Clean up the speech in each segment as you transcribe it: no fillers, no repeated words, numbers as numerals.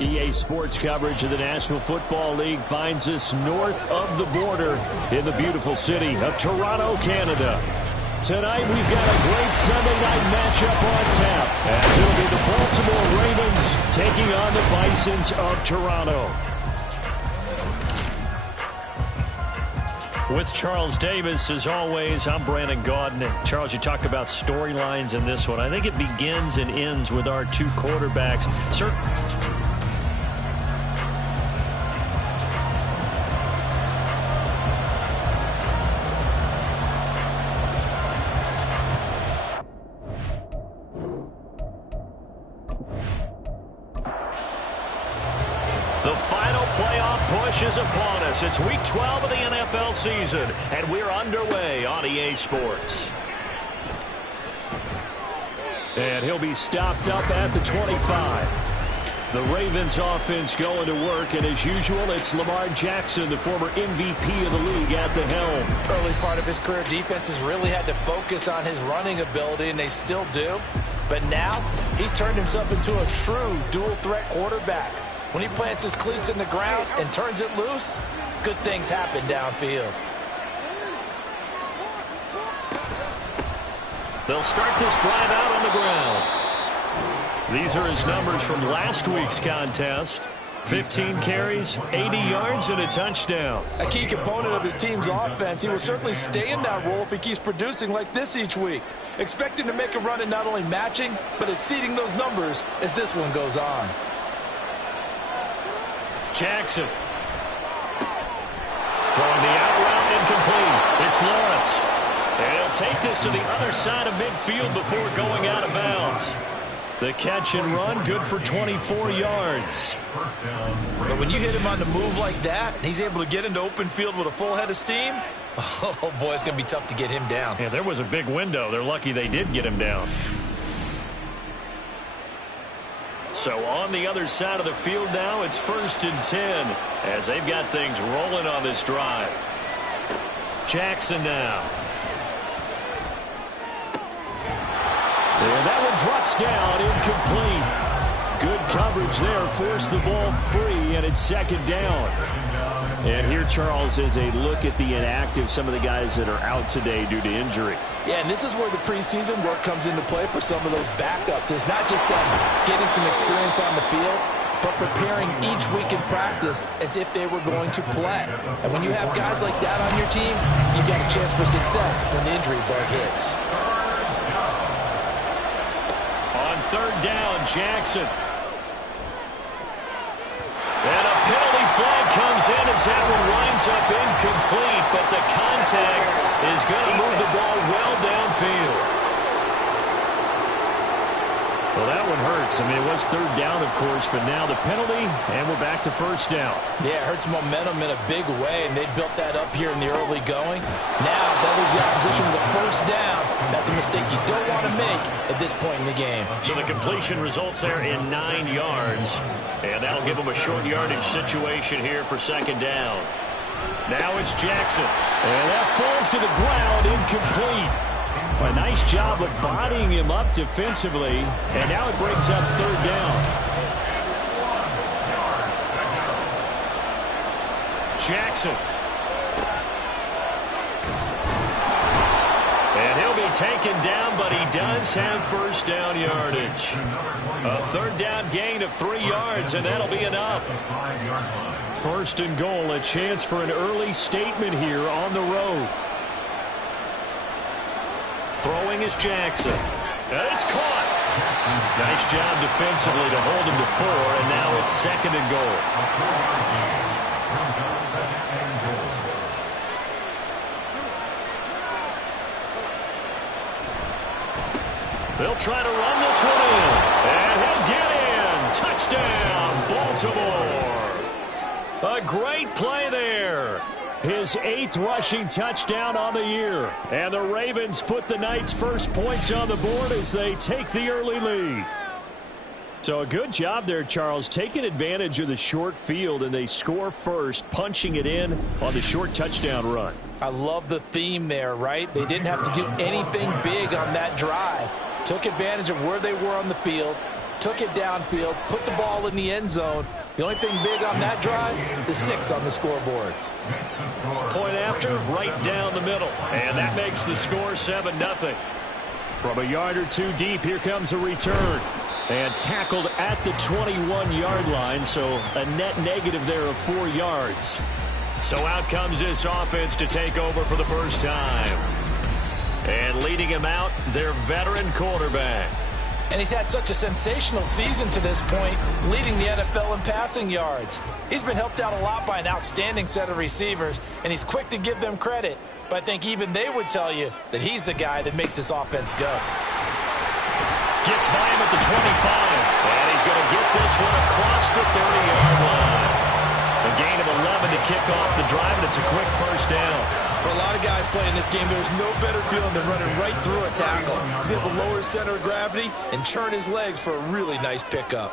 EA Sports coverage of the National Football League finds us north of the border in the beautiful city of Toronto, Canada. Tonight we've got a great Sunday night matchup on tap, as it'll be the Baltimore Ravens taking on the Bisons of Toronto. With Charles Davis, as always, I'm Brandon Gaudin. And Charles, you talk about storylines in this one. I think it begins and ends with our two quarterbacks. Sir. The final playoff push is upon us. It's week 12 of the NFL season, and we're underway on EA Sports. And he'll be stopped up at the 25. The Ravens offense going to work, and as usual, it's Lamar Jackson, the former MVP of the league, at the helm. Early part of his career, defenses really had to focus on his running ability, and they still do. But now, he's turned himself into a true dual-threat quarterback. When he plants his cleats in the ground and turns it loose, good things happen downfield. They'll start this drive out on the ground. These are his numbers from last week's contest. 15 carries, 80 yards, and a touchdown. A key component of his team's offense. He will certainly stay in that role if he keeps producing like this each week. Expect him to make a run in not only matching, but exceeding those numbers as this one goes on. Jackson. Throwing the out route incomplete. It's Lawrence. And he'll take this to the other side of midfield before going out of bounds. The catch and run, good for 24 yards. But when you hit him on the move like that, and he's able to get into open field with a full head of steam, oh boy, it's going to be tough to get him down. Yeah, there was a big window. They're lucky they did get him down. So on the other side of the field now, it's 1st and 10 as they've got things rolling on this drive. Jackson now. And that one drops down, incomplete. Good coverage there, forced the ball free, and it's 2nd down. And here, Charles, is a look at the inactive, some of the guys that are out today due to injury. Yeah, and this is where the preseason work comes into play for some of those backups. It's not just them getting some experience on the field, but preparing each week in practice as if they were going to play. And when you have guys like that on your team, you've got a chance for success when the injury bug hits. On 3rd down, Jackson. And a penalty flag comes in as that one winds up incomplete, but the contact is going to move the ball well downfield. Well, that one hurts. I mean, it was 3rd down, of course, but now the penalty, and we're back to 1st down. Yeah, it hurts momentum in a big way, and they built that up here in the early going. Now, they'll lose the opposition with a 1st down. That's a mistake you don't want to make at this point in the game. So the completion results there in 9 yards, and that'll give them a short yardage situation here for 2nd down. Now it's Jackson, and that falls to the ground, incomplete. A nice job of bodying him up defensively, and now it brings up 3rd down. Jackson. And he'll be taken down, but he does have 1st down yardage. A 3rd down gain of 3 yards, and that'll be enough. 1st and goal, a chance for an early statement here on the road. Throwing is Jackson. And it's caught. Nice job defensively to hold him to 4, and now it's 2nd and goal. They'll try to run this one in. And he'll get in. Touchdown, Baltimore. A great play there. His 8th rushing touchdown on the year. And the Ravens put the night's first points on the board as they take the early lead. So a good job there, Charles, taking advantage of the short field, and they score first, punching it in on the short touchdown run. I love the theme there, right? They didn't have to do anything big on that drive. Took advantage of where they were on the field, took took it downfield, put the ball in the end zone. The only thing big on that drive is 6 on the scoreboard. Point after, right down the middle. And that makes the score 7-0. From a yard or two deep, here comes a return. And tackled at the 21-yard line, so a net negative there of 4 yards. So out comes this offense to take over for the first time. And leading him out, their veteran quarterback. And he's had such a sensational season to this point, leading the NFL in passing yards. He's been helped out a lot by an outstanding set of receivers, and he's quick to give them credit. But I think even they would tell you that he's the guy that makes this offense go. Gets by him at the 25, and he's going to get this one across the 30-yard line. A gain of 11 to kick off the drive, and it's a quick first down. For a lot of guys playing this game, there's no better feeling than running right through a tackle. He's able to lower his center of gravity and churn his legs for a really nice pickup.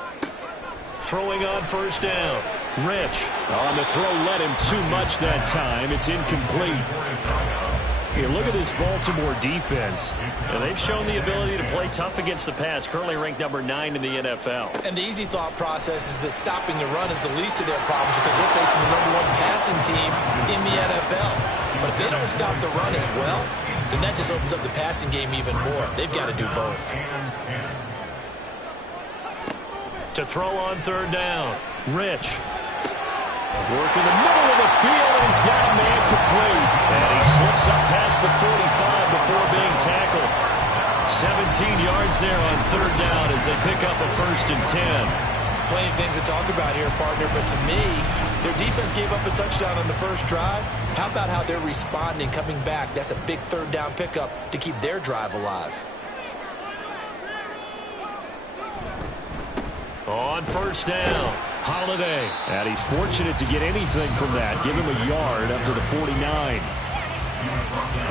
Throwing on first down. Rich. On the throw, led him too much that time. It's incomplete. Here, look at this Baltimore defense. And they've shown the ability to play tough against the pass, currently ranked number 9 in the NFL. And the easy thought process is that stopping the run is the least of their problems because they're facing the #1 passing team in the NFL. But if they don't stop the run as well, then that just opens up the passing game even more. They've got to do both. To throw on third down, Rich. Work in the middle of the field, and he's got a man complete. And he slips up past the 45 before being tackled. 17 yards there on third down as they pick up a 1st and 10. Plenty of things to talk about here, partner, but to me, their defense gave up a touchdown on the first drive. How about how they're responding, coming back? That's a big third down pickup to keep their drive alive. On first down, Holiday. And he's fortunate to get anything from that. Give him a yard up to the 49.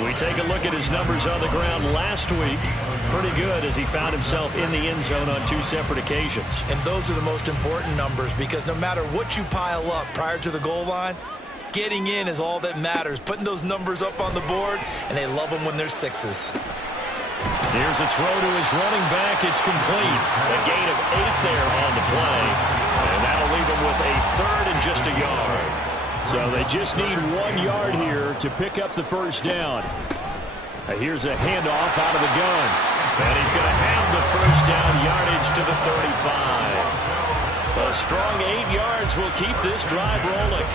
We take a look at his numbers on the ground last week. Pretty good as he found himself in the end zone on 2 separate occasions. And those are the most important numbers because no matter what you pile up prior to the goal line, getting in is all that matters. Putting those numbers up on the board, and they love them when they're 6s. Here's a throw to his running back. It's complete. A gain of 8 there on the play. And that'll leave him with a 3rd and just a yard. So they just need 1 yard here to pick up the first down. Here's a handoff out of the gun. And he's going to have the first down, yardage to the 35. A strong 8 yards will keep this drive rolling.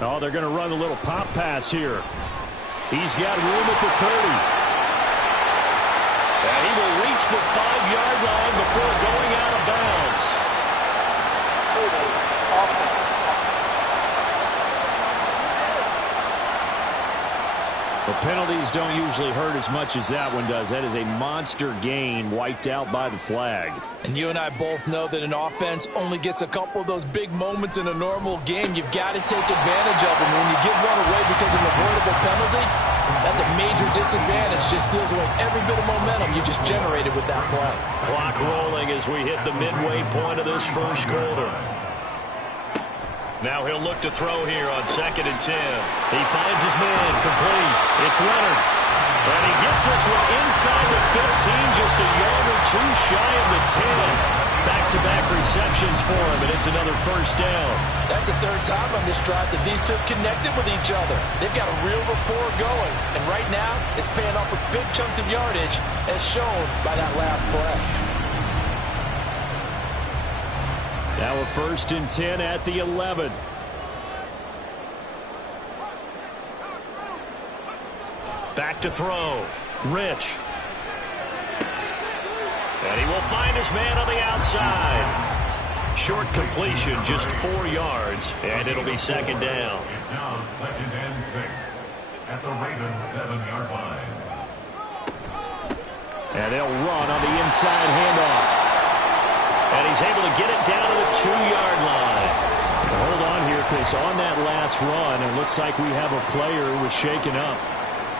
Oh, they're going to run a little pop pass here. He's got room at the 30. And he will reach the 5-yard line before going out of bounds. The penalties don't usually hurt as much as that one does. That is a monster gain wiped out by the flag. And you and I both know that an offense only gets a couple of those big moments in a normal game. You've got to take advantage of them. When you give one away because of an avoidable penalty, that's a major disadvantage. Just steals away every bit of momentum you just generated with that play. Clock rolling as we hit the midway point of this first quarter. Now he'll look to throw here on 2nd and 10. He finds his man, complete. It's Leonard. And he gets this one inside the 15, just a yard or 2 shy of the 10. Back-to-back receptions for him, and it's another first down. That's the 3rd time on this drive that these two connected with each other. They've got a real rapport going, and right now it's paying off with big chunks of yardage, as shown by that last play. Now a 1st and 10 at the 11. Back to throw. Rich. And he will find his man on the outside. Short completion, just 4 yards, and it'll be 2nd down. It's now 2nd and 6 at the Ravens 7-yard line. And they'll run on the inside handoff. And he's able to get it down to the 2-yard line. Well, hold on here, because on that last run, it looks like we have a player who was shaken up.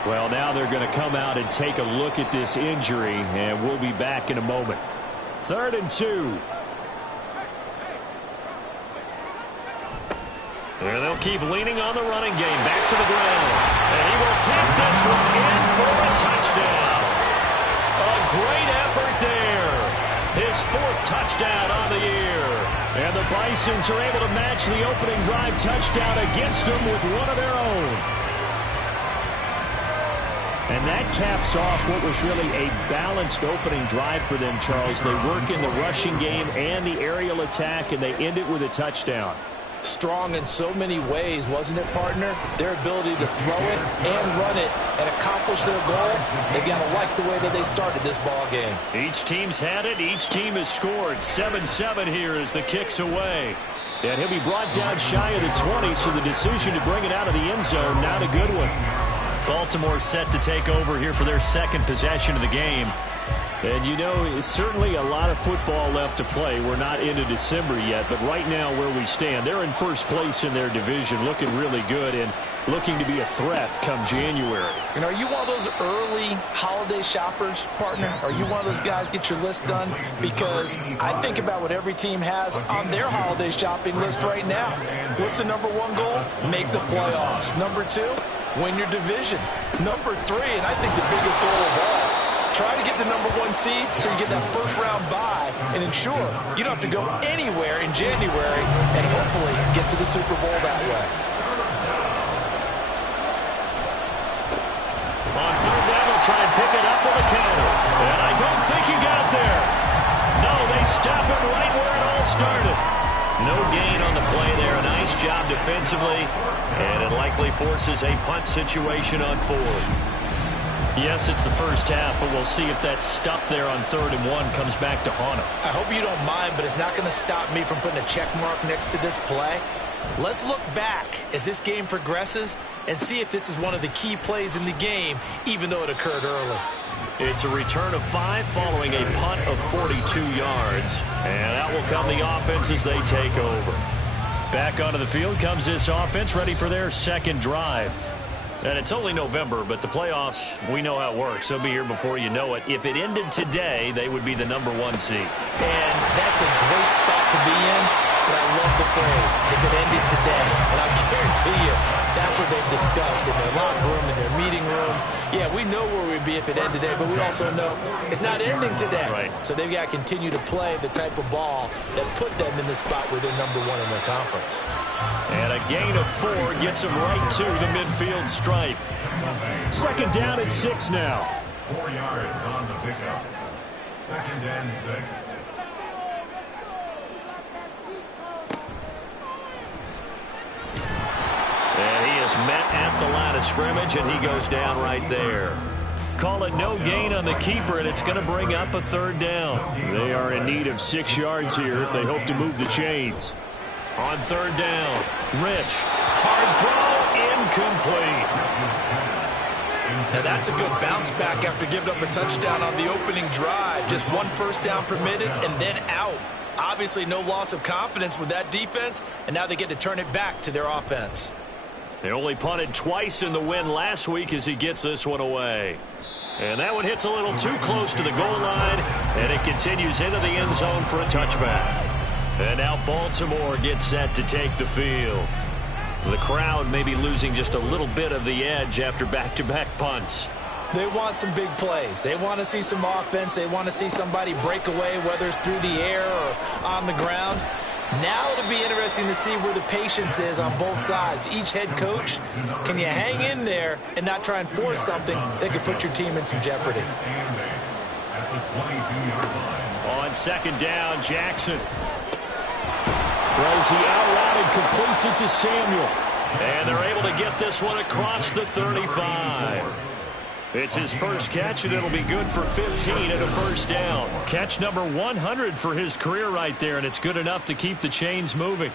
Well, now they're going to come out and take a look at this injury, and we'll be back in a moment. 3rd and 2. And they'll keep leaning on the running game. Back to the ground. And he will take this one in for a touchdown. A great effort there. His 4th touchdown on the year. And the Bisons are able to match the opening drive touchdown against them with one of their own. And that caps off what was really a balanced opening drive for them, Charles. They work in the rushing game and the aerial attack, and they end it with a touchdown. Strong in so many ways, wasn't it, partner? Their ability to throw it and run it and accomplish their goal, they got to like the way that they started this ball game. Each team's had it. Each team has scored. 7-7 here as the kick's away. And he'll be brought down shy of the 20, so the decision to bring it out of the end zone, not a good one. Baltimore set to take over here for their 2nd possession of the game. And, you know, it's certainly a lot of football left to play. We're not into December yet, but right now where we stand, they're in first place in their division, looking really good and looking to be a threat come January. And are you one of those early holiday shoppers, partner? Are you one of those guys get your list done? Because I think about what every team has on their holiday shopping list right now. What's the number 1 goal? Make the playoffs. Number 2, win your division. Number 3, and I think the biggest goal of all, try to get the number 1 seed so you get that first-round bye and ensure you don't have to go anywhere in January and hopefully get to the Super Bowl that way. On 3rd down, they'll try and pick it up with a counter. And I don't think he got there. No, they stop it right where it all started. No gain on the play there. A nice job defensively. And it likely forces a punt situation on 4th. Yes, it's the first half, but we'll see if that stuff there on 3rd and 1 comes back to haunt him. I hope you don't mind, but it's not going to stop me from putting a check mark next to this play. Let's look back as this game progresses and see if this is one of the key plays in the game, even though it occurred early. It's a return of 5 following a punt of 42 yards. And out will come the offense as they take over. Back onto the field comes this offense, ready for their 2nd drive. And it's only November, but the playoffs, we know how it works. They'll be here before you know it. If it ended today, they would be the number 1 seed. And that's a great spot to be in, but I love the phrase, if it ended today. And I guarantee you, that's what they've discussed in their locker room, in their meeting rooms. Yeah, we know where we'd be if it ended today, but we also know it's not ending today. Right. So they've got to continue to play the type of ball that put them in the spot where they're number 1 in their conference. And a gain of 4 gets them right to the midfield stripe. 2nd down at 6 now. 4 yards on the pickup. 2nd and 6. And he is met at the line of scrimmage, and he goes down right there. Call it no gain on the keeper, and it's going to bring up a 3rd down. They are in need of 6 yards here if they hope to move the chains. On 3rd down, Rich. Hard throw, incomplete. Now that's a good bounce back after giving up a touchdown on the opening drive. Just 1 first down permitted and then out. Obviously no loss of confidence with that defense, and now they get to turn it back to their offense. They only punted twice in the win last week as he gets this one away. And that one hits a little too close to the goal line, and it continues into the end zone for a touchback. And now Baltimore gets set to take the field. The crowd may be losing just a little bit of the edge after back-to-back punts. They want some big plays. They want to see some offense. They want to see somebody break away, whether it's through the air or on the ground. Now it'll be interesting to see where the patience is on both sides. Each head coach, can you hang in there and not try and force something that could put your team in some jeopardy? At the 22-yard line. On 2nd down, Jackson throws the out route and completes it to Samuel. And they're able to get this one across the 35. It's his first catch, and it'll be good for 15 and a first down. Catch number 100 for his career right there, and it's good enough to keep the chains moving.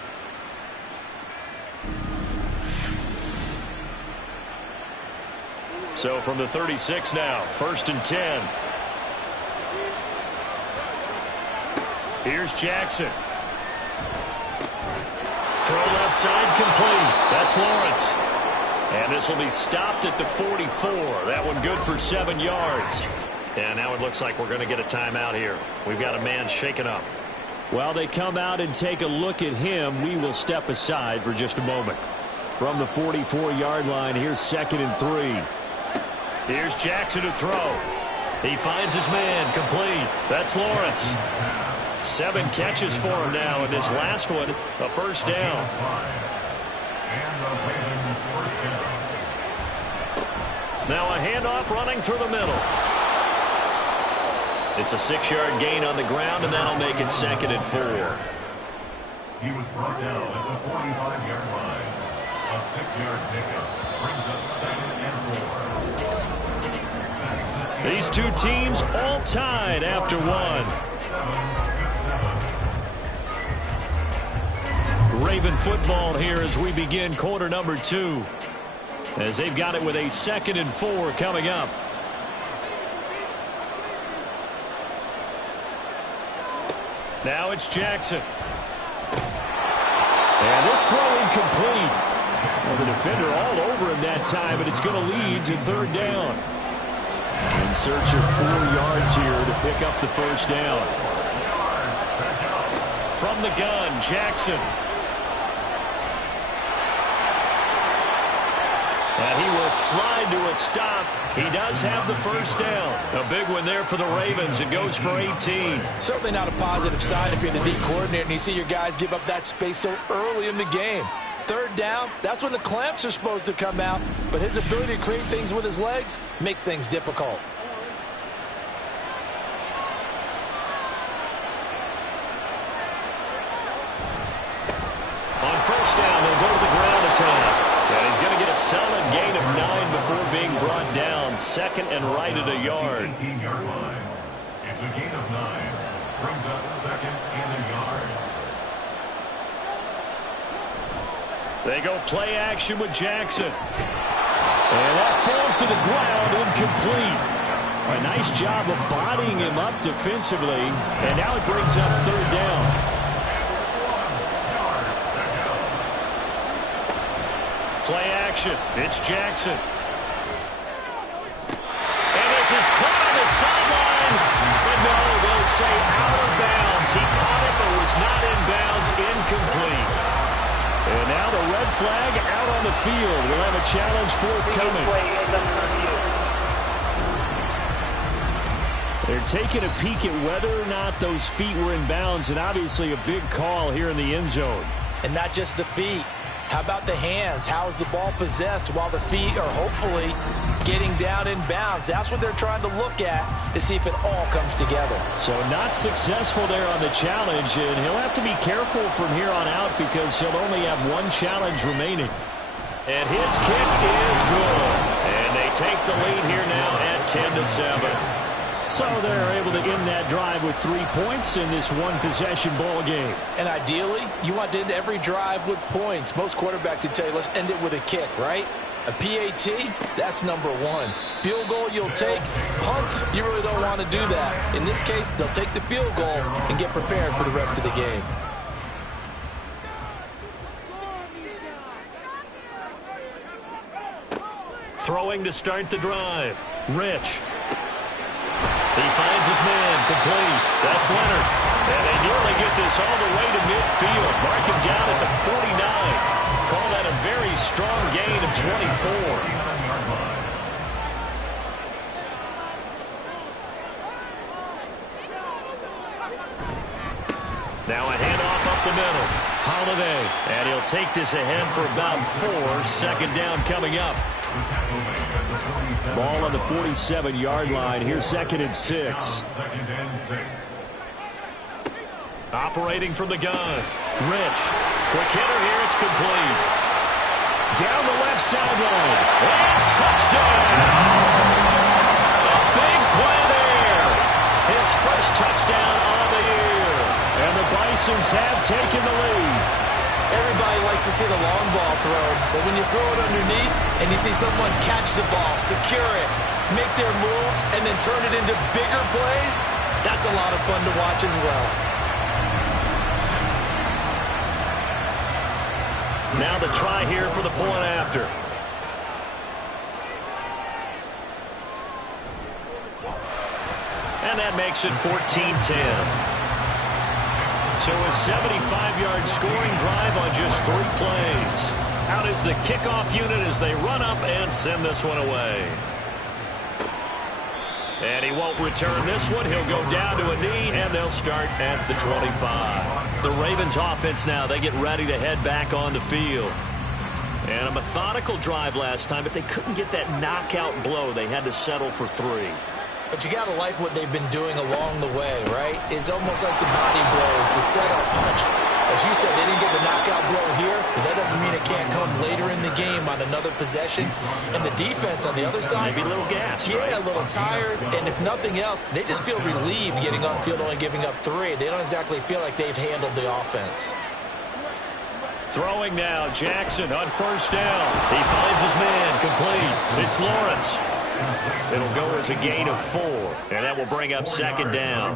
So from the 36 now, 1st and 10. Here's Jackson. Throw left side complete. That's Lawrence. And this will be stopped at the 44. That one good for 7 yards. And now it looks like we're going to get a timeout here. We've got a man shaken up. While they come out and take a look at him, we will step aside for just a moment. From the 44-yard line, here's 2nd and 3. Here's Jackson to throw. He finds his man, complete. That's Lawrence. 7 catches for him now, and this last one, a first down. Now a handoff running through the middle. It's a 6-yard gain on the ground, and that'll make it 2nd and 4. He was brought down at the 45-yard line. A 6-yard pickup brings up 2nd and 4. These two teams all tied after one. 7-7. Raven football here as we begin quarter number 2. As they've got it with a 2nd and 4 coming up. Now it's Jackson. And this throw incomplete. Well, the defender all over him that time, but it's going to lead to 3rd down. In search of 4 yards here to pick up the first down. From the gun, Jackson. And he will slide to a stop. He does have the first down. A big one there for the Ravens. It goes for 18. Certainly not a positive sign if you're the D coordinator and you see your guys give up that space so early in the game. 3rd down, that's when the clamps are supposed to come out. But his ability to create things with his legs makes things difficult. On first down, they'll go to the ground attack. And he's going to get a solid gain of 9 before being brought down. 2nd and right at a yard. 18-yard line. It's a gain of 9. Brings up 2nd and a yard. They go play action with Jackson. And that falls to the ground, incomplete. A nice job of bodying him up defensively. And now it brings up 3rd down. Play action. It's Jackson. And this is caught on the sideline. But no, they'll say out of bounds. He caught it but was not in bounds. Incomplete. And now the red flag out on the field. We'll have a challenge forthcoming. They're taking a peek at whether or not those feet were in bounds, and obviously a big call here in the end zone. And not just the feet. How about the hands? How is the ball possessed while the feet are hopefully getting down in bounds? That's what they're trying to look at to see if it all comes together. So not successful there on the challenge, and he'll have to be careful from here on out because he'll only have 1 challenge remaining. And his kick is good. And they take the lead here now at 10-7. So they're able to end that drive with 3 points in this one-possession ball game. And ideally, you want to end every drive with points. Most quarterbacks would tell you, let's end it with a kick, right? A PAT, that's number 1. Field goal you'll take. Punts, you really don't want to do that. In this case, they'll take the field goal and get prepared for the rest of the game. Throwing to start the drive. Rich. He finds his man, complete. That's Leonard. And they nearly get this all the way to midfield. Mark him down at the 49. Call that a very strong gain of 24. Now a handoff up the middle. Holiday. And he'll take this ahead for about 4. 2nd down coming up. Ball on the 47-yard line. Here's 2nd and 6. Operating from the gun. Rich. Quick hitter here. It's complete. Down the left sideline. And touchdown. A big play there. His first touchdown of the year. And the Bisons have taken the lead. Everybody likes to see the long ball thrown, but when you throw it underneath and you see someone catch the ball, secure it, make their moves, and then turn it into bigger plays, that's a lot of fun to watch as well. Now the try here for the point after. And that makes it 14-10. So a 75-yard scoring drive on just 3 plays. Out is the kickoff unit as they run up and send this one away. And he won't return this one. He'll go down to a knee, and they'll start at the 25. The Ravens offense now, they get ready to head back on the field. And a methodical drive last time, but they couldn't get that knockout blow. They had to settle for 3. But you got to like what they've been doing along the way, right? It's almost like the body blows, the setup punch. As you said, they didn't get the knockout blow here, but that doesn't mean it can't come later in the game on another possession. And the defense on the other side, maybe a little gassed, yeah, right? A little tired. And if nothing else, they just feel relieved getting off field, only giving up 3. They don't exactly feel like they've handled the offense. Throwing now, Jackson on first down. He finds his man, complete. It's Lawrence. It'll go as a gain of 4, and that will bring up second down.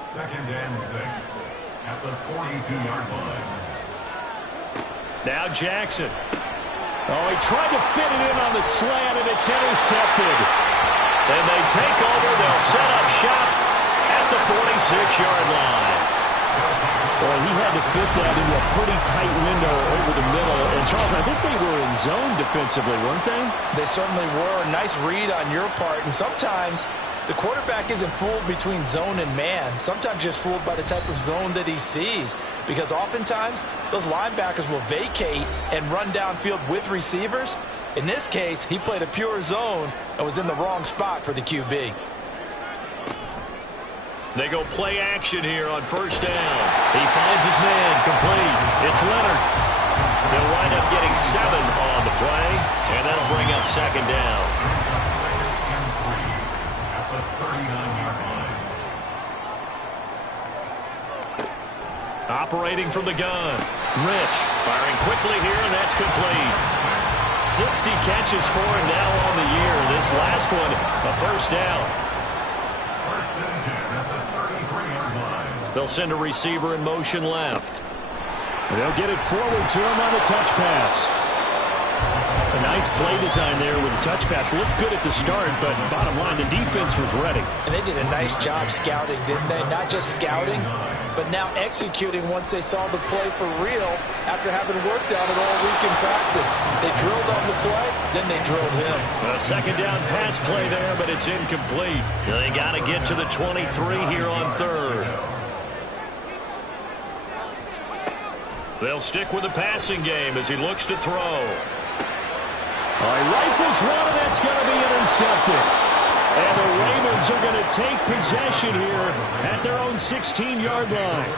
Second and 6 at the 42-yard line. Now Jackson. Oh, he tried to fit it in on the slant, and it's intercepted. And they take over. They'll set up shop at the 46-yard line. Boy, he had to fit that into a pretty tight window over the middle. And, Charles, I think they were in zone defensively, weren't they? They certainly were. Nice read on your part. And sometimes the quarterback isn't fooled between zone and man. Sometimes just fooled by the type of zone that he sees. Because oftentimes, those linebackers will vacate and run downfield with receivers. In this case, he played a pure zone and was in the wrong spot for the QB. They go play action here on first down. He finds his man, complete. It's Leonard. They'll wind up getting 7 on the play, and that'll bring up second down. At the 39-yard line. Operating from the gun. Rich firing quickly here, and that's complete. 60 catches for him now on the year. This last one, a first down. First and 10 at the 33-yard line. They'll send a receiver in motion left. They'll get it forward to him on the touch pass. A nice play design there with the touch pass. Looked good at the start, but bottom line, the defense was ready. And they did a nice job scouting, didn't they? Not just scouting, but now executing once they saw the play for real after having worked on it all week in practice. They drilled on the play, then they drilled him. A second down pass play there, but it's incomplete. They got to get to the 23 here on third. They'll stick with the passing game as he looks to throw. He rifles one, and that's going to be intercepted. And the Ravens are going to take possession here at their own 16-yard line.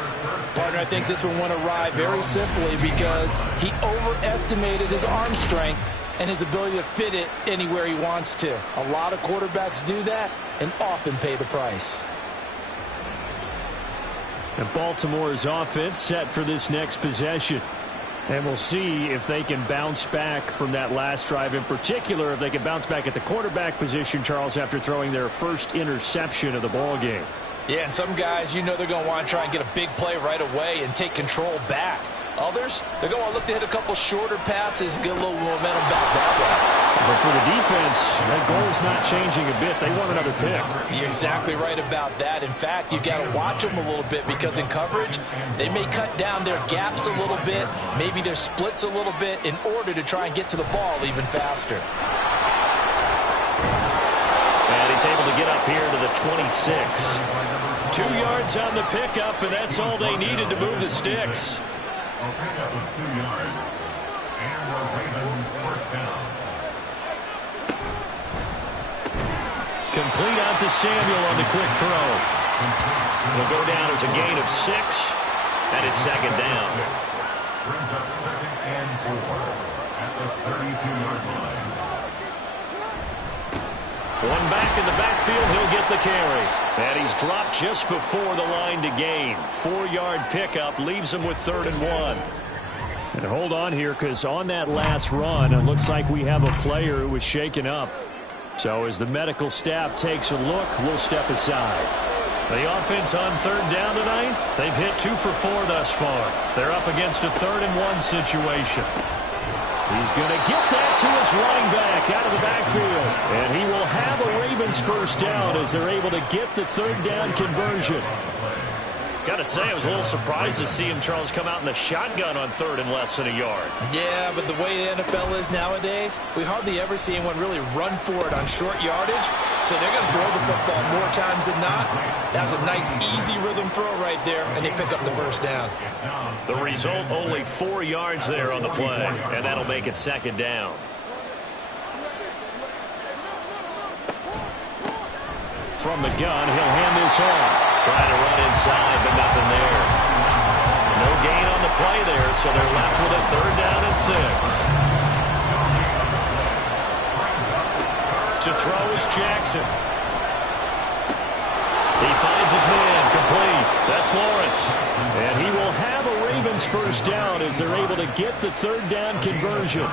Partner, I think this one went awry very simply because he overestimated his arm strength and his ability to fit it anywhere he wants to. A lot of quarterbacks do that and often pay the price. And Baltimore's offense set for this next possession. And we'll see if they can bounce back from that last drive. In particular, if they can bounce back at the quarterback position, Charles, after throwing their first interception of the ball game. Yeah, and some guys, you know they're going to want to try and get a big play right away and take control back. Others, they're going to look to hit a couple shorter passes and get a little momentum back that way. But for the defense, that goal's not changing a bit. They want another pick. You're exactly right about that. In fact, you've got to watch them a little bit because in coverage, they may cut down their gaps a little bit, maybe their splits a little bit in order to try and get to the ball even faster. And he's able to get up here to the 26. 2 yards on the pickup, and that's all they needed to move the sticks. A pickup of 2 yards. And a Raven first down. Complete out to Samuel on the quick throw. It'll go down as a gain of 6, and it's second down. Brings up second and 4 at the 32-yard line. One back in the backfield, he'll get the carry. And he's dropped just before the line to gain. 4-yard pickup leaves him with 3rd and 1. And hold on here, because on that last run, it looks like we have a player who was shaken up. So as the medical staff takes a look, we'll step aside. The offense on 3rd down tonight, they've hit 2 for 4 thus far. They're up against a 3rd and 1 situation. He's going to get that to his running back out of the backfield. And he will have a Ravens first down as they're able to get the 3rd down conversion. Got to say, I was a little surprised to see him, Charles, come out in the shotgun on 3rd and less than a yard. Yeah, but the way the NFL is nowadays, we hardly ever see anyone really run for it on short yardage. So they're going to throw the football more times than not. That was a nice, easy rhythm throw right there, and they pick up the first down. The result, only 4 yards there on the play, and that'll make it 2nd down. From the gun, he'll hand this off. Trying to run inside, but nothing there. No gain on the play there, so they're left with a 3rd down and 6. To throw is Jackson. He finds his man, complete. That's Lawrence. And he will have a Ravens first down as they're able to get the 3rd down conversion.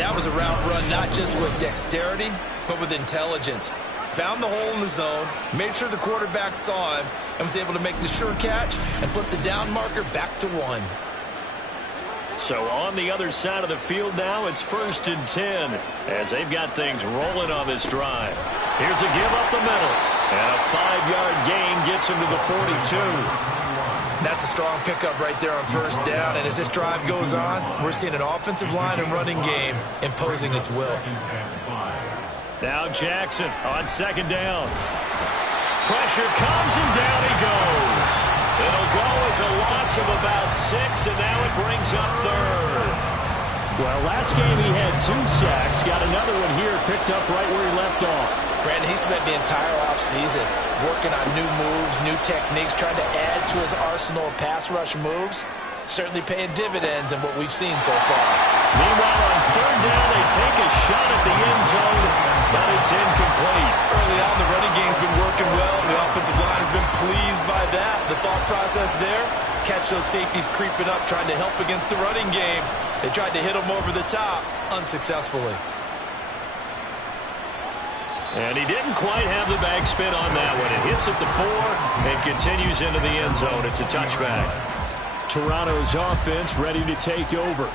That was a route run not just with dexterity, but with intelligence. Found the hole in the zone, made sure the quarterback saw him, and was able to make the sure catch and flip the down marker back to 1. So on the other side of the field now, it's 1st and 10 as they've got things rolling on this drive. Here's a give up the middle, and a 5-yard gain gets him to the 42. That's a strong pickup right there on 1st down, and as this drive goes on, we're seeing an offensive line and running game imposing its will. Now Jackson on 2nd down. Pressure comes and down he goes. It'll go as a loss of about 6, and now it brings up 3rd. Well, last game he had 2 sacks. Got another one here, picked up right where he left off. Brandon, he spent the entire offseason working on new moves, new techniques, trying to add to his arsenal of pass rush moves. Certainly paying dividends in what we've seen so far. Meanwhile, on 3rd down, they take a shot at the end zone, but it's incomplete. Early on, the running game's been working well, and the offensive line has been pleased by that. The thought process there, catch those safeties creeping up, trying to help against the running game. They tried to hit them over the top, unsuccessfully. And he didn't quite have the bag spin on that one. It hits at the 4 and continues into the end zone. It's a touchback. Toronto's offense ready to take over.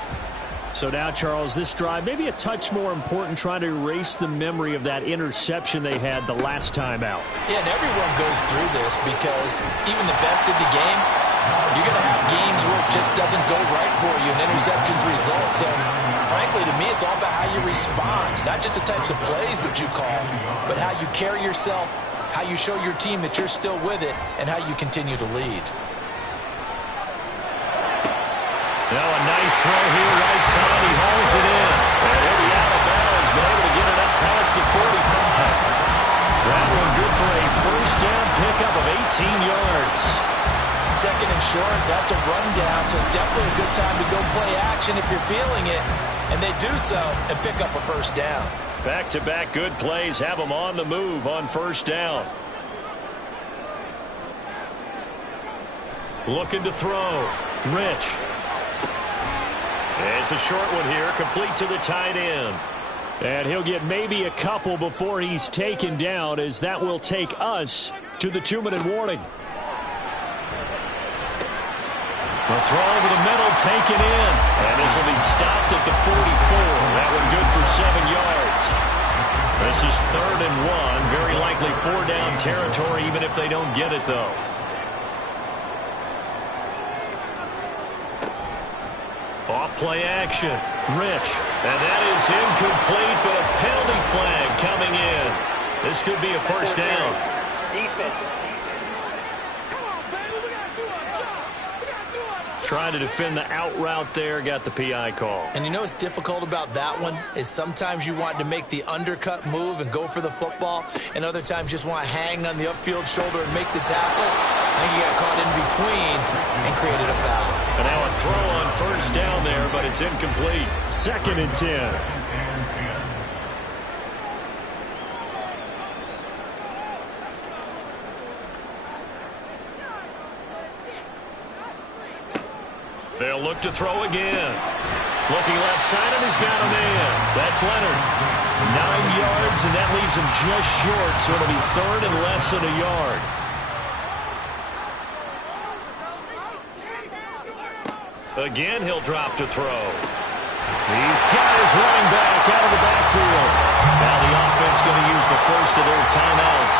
So now, Charles, this drive maybe a touch more important, trying to erase the memory of that interception they had the last time out. Yeah, and everyone goes through this because even the best of the game, you're going to have games where it just doesn't go right for you and interceptions result. So, frankly, to me, it's all about how you respond, not just the types of plays that you call, but how you carry yourself, how you show your team that you're still with it, and how you continue to lead. Now a nice throw here right side. He hauls it in. And he'll be out of bounds, but able to get it up past the 45. That one good for a first down pickup of 18 yards. 2nd and short, that's a rundown, so it's definitely a good time to go play action if you're feeling it. And they do so and pick up a first down. Back-to-back good plays have them on the move on 1st down. Looking to throw. Rich. It's a short one here, complete to the tight end. And he'll get maybe a couple before he's taken down, as that will take us to the 2-minute warning. A throw over the middle, taken in. And this will be stopped at the 44. That one good for 7 yards. This is 3rd and 1. Very likely 4-down territory, even if they don't get it, though. Off-play action. Rich. And that is incomplete, but a penalty flag coming in. This could be a first down. Trying to defend the out route there, got the PI call. And you know what's difficult about that one is sometimes you want to make the undercut move and go for the football, and other times just want to hang on the upfield shoulder and make the tackle. I think he got caught in between and created a foul. And now a throw on first down there, but it's incomplete. 2nd and 10. They'll look to throw again. Looking left side, and he's got a man. That's Leonard. 9 yards, and that leaves him just short, so it'll be 3rd and less than a yard. Again, he'll drop to throw. He's got his running back out of the backfield. Now the offense going to use the first of their timeouts,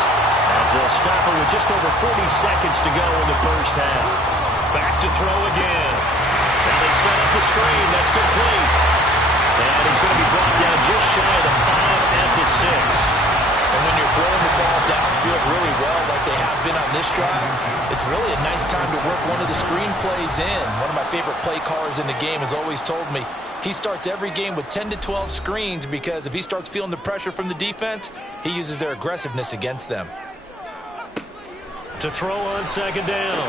as they'll stop it with just over 40 seconds to go in the first half. Back to throw again. Now they set up the screen. That's complete. And he's going to be brought down just shy of the 5 at the 6. And when you're throwing the ball downfield really well like they have been on this drive, it's really a nice time to work one of the screen plays in. One of my favorite play callers in the game has always told me he starts every game with 10 to 12 screens because if he starts feeling the pressure from the defense, he uses their aggressiveness against them. To throw on second down.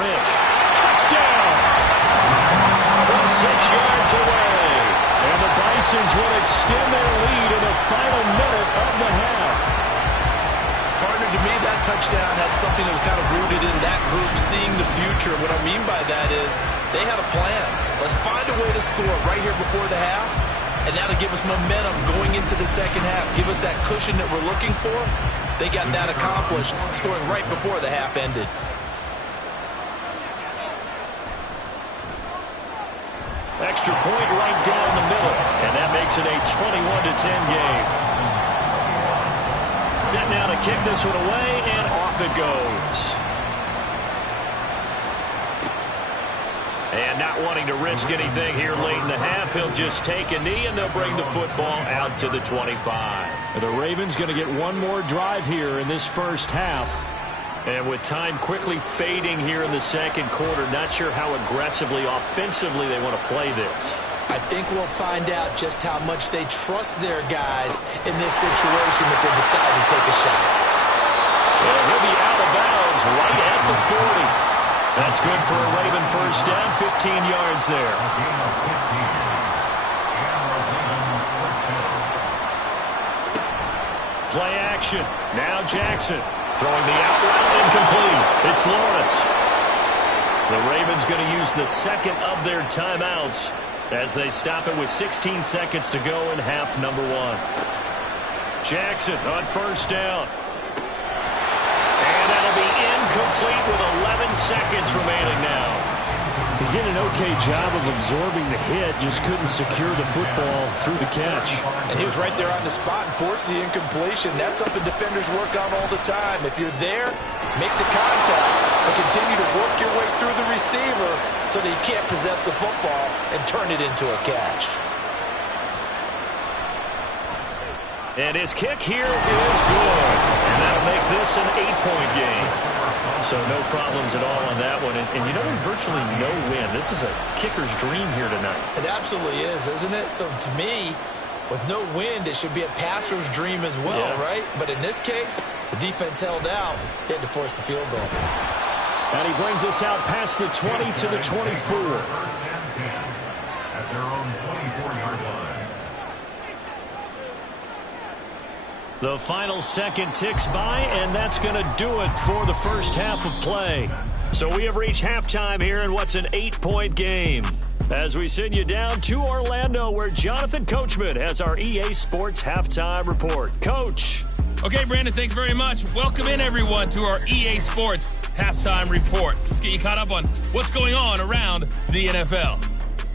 Rich. Touchdown! From 6 yards away. And the Bisons will extend their lead in the final minute of the half. Partner, to me, that touchdown had something that was kind of rooted in that group seeing the future. What I mean by that is they had a plan. Let's find a way to score right here before the half. And now to give us momentum going into the second half. Give us that cushion that we're looking for. They got that accomplished, scoring right before the half ended. Extra point right down the middle. And that makes it a 21-10 game. Set now to kick this one away, and off it goes. And not wanting to risk anything here late in the half, he'll just take a knee, and they'll bring the football out to the 25. The Ravens going to get one more drive here in this first half. And with time quickly fading here in the second quarter, not sure how aggressively, offensively they want to play this. I think we'll find out just how much they trust their guys in this situation if they decide to take a shot. And he'll be out of bounds right at the 40. That's good for a Raven first down, 15 yards there. Play action. Now Jackson. Throwing the out route, incomplete. It's Lawrence. The Ravens going to use the second of their timeouts as they stop it with 16 seconds to go in half number 1. Jackson on first down. And that'll be incomplete with 11 seconds remaining now. He did an okay job of absorbing the hit, just couldn't secure the football through the catch. And he was right there on the spot and forced the incompletion. That's something defenders work on all the time. If you're there, make the contact, but continue to work your way through the receiver so that you can't possess the football and turn it into a catch. And his kick here is good. And that'll make this an 8-point game. So no problems at all on that one. And you know, there's virtually no win. This is a kicker's dream here tonight. It absolutely is, isn't it? So to me, with no wind, it should be a passer's dream as well, right? But in this case, the defense held out. They had to force the field goal. And he brings us out past the 20 to the 24. First and 10 at their own 24-yard line. The final second ticks by, and that's going to do it for the first half of play. So we have reached halftime here in what's an 8-point game. As we send you down to Orlando, where Jonathan Coachman has our EA Sports Halftime Report. Coach. Okay, Brandon, thanks very much. Welcome in, everyone, to our EA Sports Halftime Report. Let's get you caught up on what's going on around the NFL.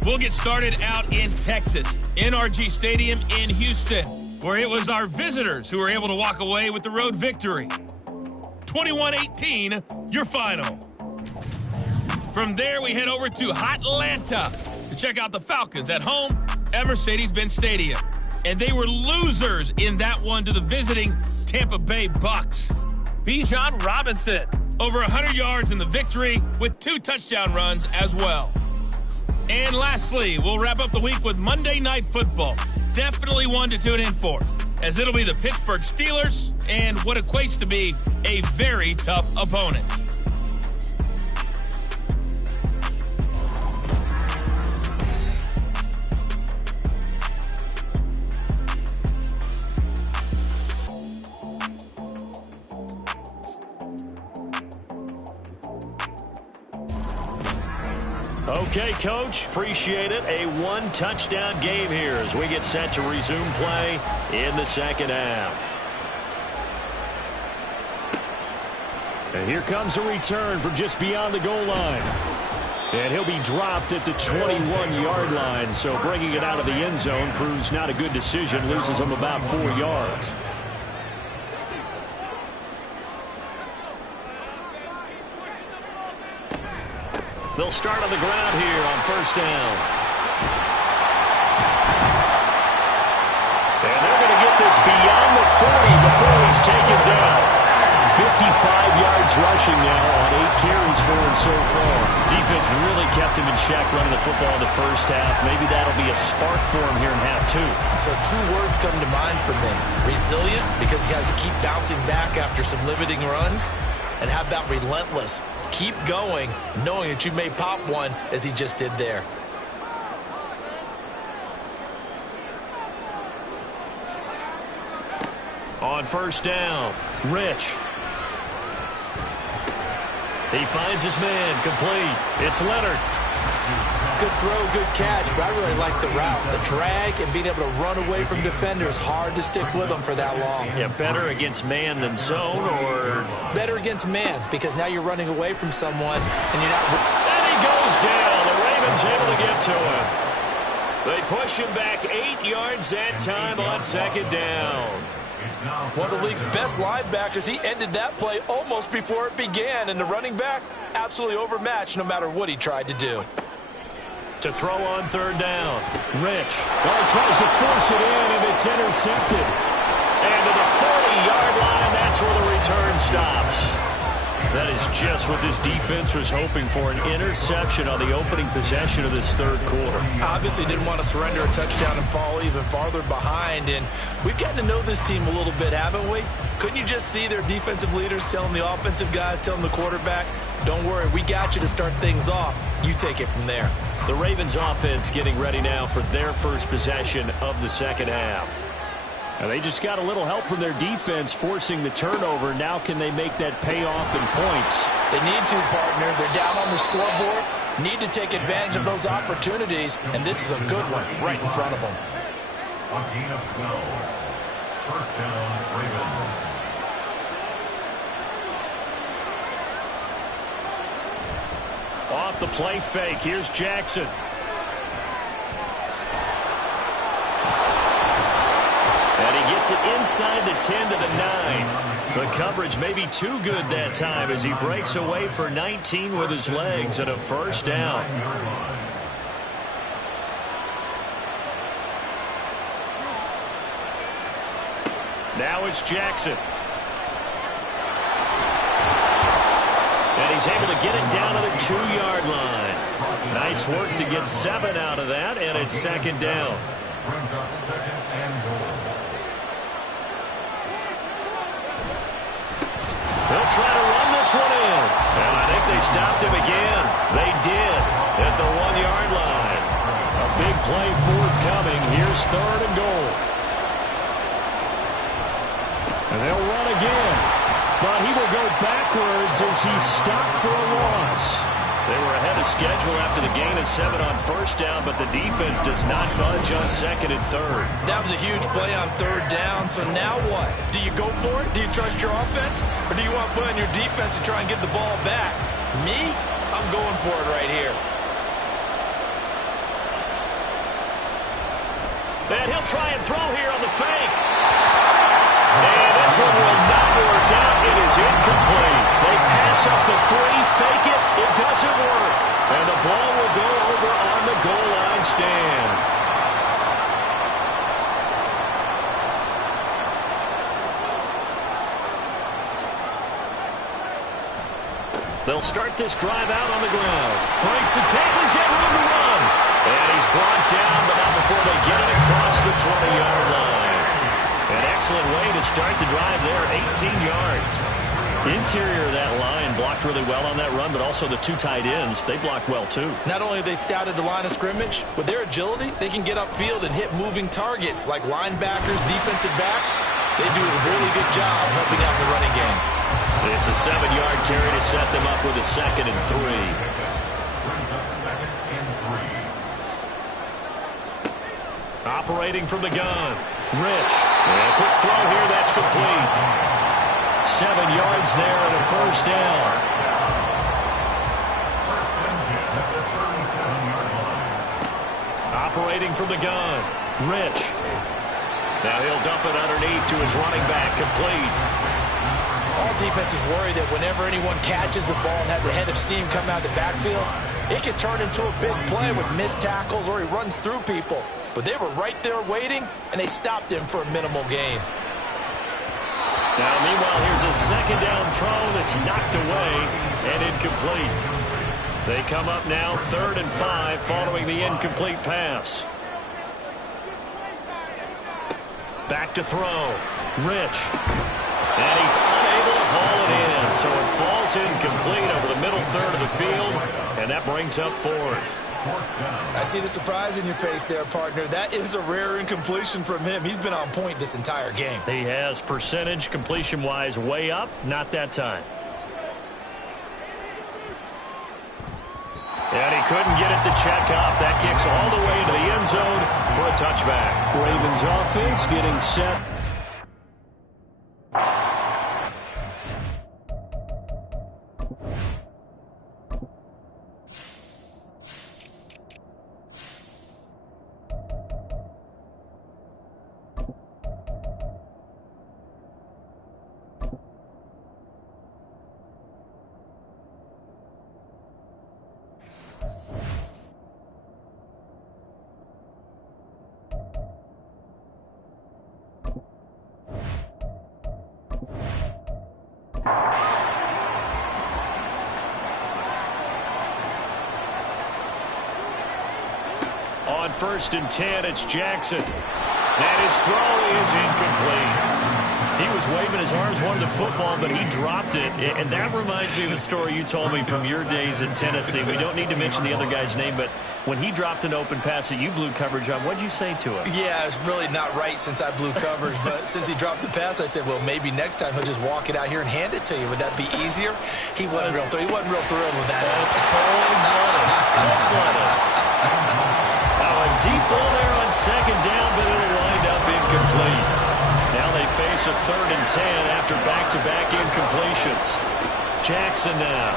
We'll get started out in Texas, NRG Stadium in Houston, where it was our visitors who were able to walk away with the road victory. 21-18, your final. From there, we head over to Atlanta to check out the Falcons at home at Mercedes-Benz Stadium. And they were losers in that one to the visiting Tampa Bay Bucks. Bijan Robinson, over 100 yards in the victory with 2 touchdown runs as well. And lastly, we'll wrap up the week with Monday Night Football. Definitely one to tune in for, as it'll be the Pittsburgh Steelers and what equates to be a very tough opponent. Okay, Coach, appreciate it. A 1-touchdown game here as we get set to resume play in the second half. And here comes a return from just beyond the goal line. And he'll be dropped at the 21-yard line, so bringing it out of the end zone proves not a good decision, loses him about 4 yards. They'll start on the ground here on first down. And they're going to get this beyond the 40 before he's taken down. 55 yards rushing now on 8 carries for him so far. Defense really kept him in check running the football in the first half. Maybe that'll be a spark for him here in half 2. So 2 words come to mind for me. Resilient, because he has to keep bouncing back after some limiting runs. And how about relentless? Keep going, knowing that you may pop one as he just did there. On first down, Rich. He finds his man, complete. It's Leonard. Good throw, good catch, but I really like the route. The drag and being able to run away from defenders, hard to stick with them for that long. Yeah, better against man than zone, or? Better against man, because now you're running away from someone, and you're not... And he goes down. The Ravens able to get to him. They push him back 8 yards that time on second down. One of the league's best linebackers, he ended that play almost before it began, and the running back absolutely overmatched no matter what he tried to do. To throw on third down, Rich. Well, he tries to force it in, and it's intercepted. And to the 40-yard line, that's where the return stops. That is just what this defense was hoping for, an interception on the opening possession of this third quarter. Obviously didn't want to surrender a touchdown and fall even farther behind, and we've gotten to know this team a little bit, haven't we? Couldn't you just see their defensive leaders telling the offensive guys, telling the quarterback, don't worry, we got you to start things off. You take it from there. The Ravens offense getting ready now for their first possession of the second half. And they just got a little help from their defense forcing the turnover. Now can they make that pay off in points? They need to, partner. They're down on the scoreboard. Need to take advantage of those opportunities, and this is a good one right in front of them. A gain of 12. First down, Ravens. Off the play fake. Here's Jackson. And he gets it inside the 10 to the 9. The coverage may be too good that time as he breaks away for 19 with his legs and a first down. Now it's Jackson. And he's able to get it down to the 2-yard line. Nice work to get 7 out of that, and it's second down. Brings up second and goal. They'll try to run this one in. And I think they stopped him again. They did at the 1-yard line. A big play forthcoming. Here's third and goal. And they'll run again. But he will go backwards as he's stopped for a loss. They were ahead of schedule after the gain of 7 on first down, but the defense does not budge on second and third. That was a huge play on third down, so now what? Do you go for it? Do you trust your offense? Or do you want to put on your defense to try and get the ball back? Me? I'm going for it right here. And he'll try and throw here on the fake. And this one will not work out. It is incomplete. They pass up the 3, fake it. It doesn't work. And the ball will go over on the goal line stand. They'll start this drive out on the ground. Breaks the tackle. He's got room to run. And he's brought down, but not before they get it across the 20-yard line. An excellent way to start the drive there, 18 yards. Interior of that line blocked really well on that run, but also the 2 tight ends, they blocked well too. Not only have they scouted the line of scrimmage, with their agility, they can get upfield and hit moving targets like linebackers, defensive backs. They do a really good job helping out the running game. It's a 7-yard carry to set them up with a second and 3. Brings up second and 3. Operating from the gun, Rich. And a quick throw here, that's complete. 7 yards there and a first down. First and 10 at the 37-yard line. Operating from the gun, Rich. Now he'll dump it underneath to his running back, complete. All defenses worry that whenever anyone catches the ball and has a head of steam come out of the backfield, it could turn into a big play with missed tackles or he runs through people. But they were right there waiting, and they stopped him for a minimal gain. Now, meanwhile, here's a second down throw that's knocked away and incomplete. They come up now 3rd and 5 following the incomplete pass. Back to throw. Rich. And he's unable to haul it in, so it falls incomplete over the middle third of the field, and that brings up 4th. I see the surprise in your face there, partner. That is a rare incompletion from him. He's been on point this entire game. He has percentage completion-wise way up, not that time. And he couldn't get it to check up. That kicks all the way into the end zone for a touchback. Ravens offense getting set. On 1st and 10, it's Jackson. And his throw is incomplete. He was waving his arms, wanted the football, but he dropped it. And that reminds me of the story you told me from your days in Tennessee. We don't need to mention the other guy's name, but when he dropped an open pass that you blew coverage on, what'd you say to him? Yeah, it's really not right since I blew coverage, but since he dropped the pass, I said, well, maybe next time he'll just walk it out here and hand it to you. Would that be easier? He wasn't real thrilled with that. That's cold-blooded. Deep ball there on 2nd down, but it'll wind up incomplete. Now they face a 3rd and 10 after back-to-back incompletions. Jackson now.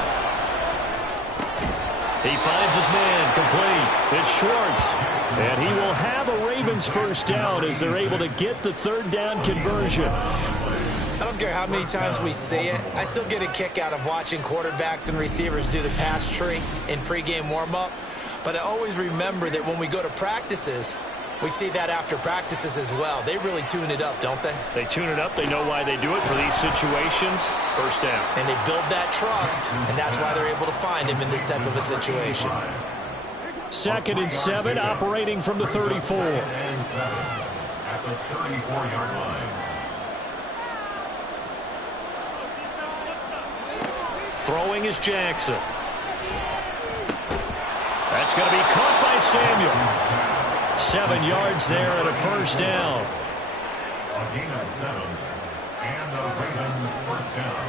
He finds his man, complete. It's Schwartz. And he will have a Ravens first down as they're able to get the 3rd down conversion. I don't care how many times we see it. I still get a kick out of watching quarterbacks and receivers do the pass tree in pregame warm-up. But I always remember that when we go to practices, we see that after practices as well. They really tune it up, don't they? They tune it up. They know why they do it for these situations. First down. And they build that trust, and that's why they're able to find him in this type of a situation. 2nd and 7, operating from the 34. At the 34-yard line. Throwing is Jackson. That's going to be caught by Samuel. 7 yards there and a first down. A gain of 7 and a Raven first down.